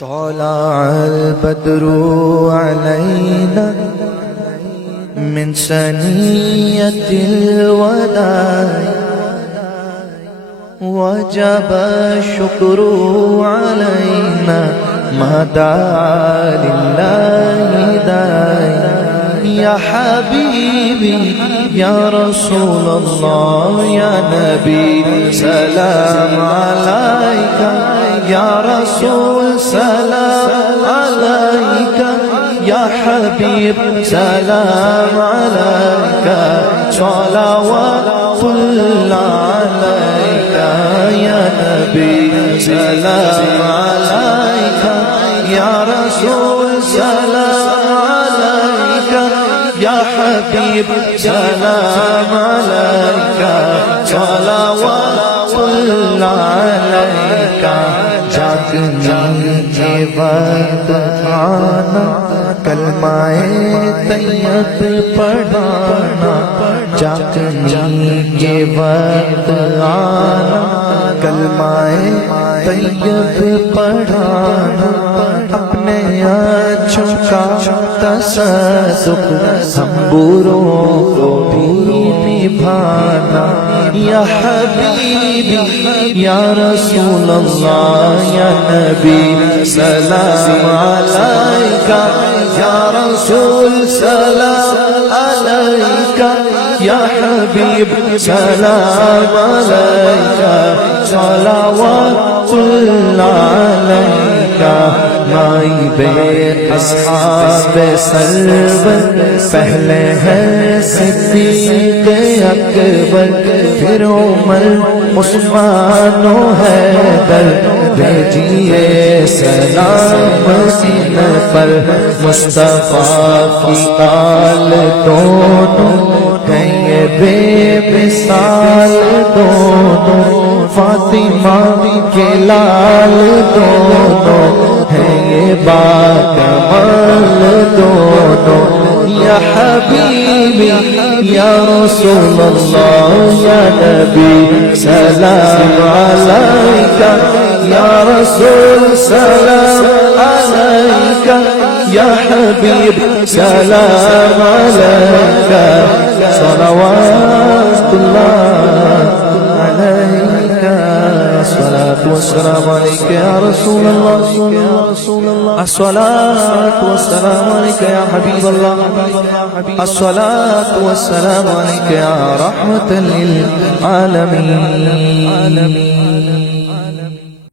طلع البدر علينا من ثنية الوداع وجب الشكر علينا ما دعا لله داعي يا حبيبي يا رسول الله يا نبي سلام عليك يا رسول سلام عليك يا حبيب سلام عليك صلوات الله عليك يا نبي سلام عليك يا رسول سلام عليك يا حبيب سلام عليك صلوات الله عليك جاگنے کے وقت آنا کلمہ طیب پڑھانا جاگنے کے وقت آنا کلمہ طیب پڑھانا اپنے اچھوں کا تصدق ہم بروں کو بھی نبھانا یا حبیبی یا رسول اللہ یا نبی سلام علیکہ یا رسول سلام علیکہ یا حبیب سلام علیکہ صلوات اللہ علیکہ نائب اصحاب سرور پہلے ہے صدیق اکبر پھر عمر عثمان و حیدر بھیجیے سلام ان پر مصطفیٰ کی آل دونوں ہیں یہ بے مثال دونوں فاطمہ کے لال دونوں ہیں یہ باکمال دونوں یا حبیبی یا رسول اللہ یا نبی سلام علیکہ یا رسول سلام علیکہ یا حبیب سلام علیکہ صلوات اللہ علیکہ الصلاة والسلام عليك يا رسول الله الصلاة والسلام عليك يا حبيب الله الصلاة والسلام عليك يا رحمة للعالمين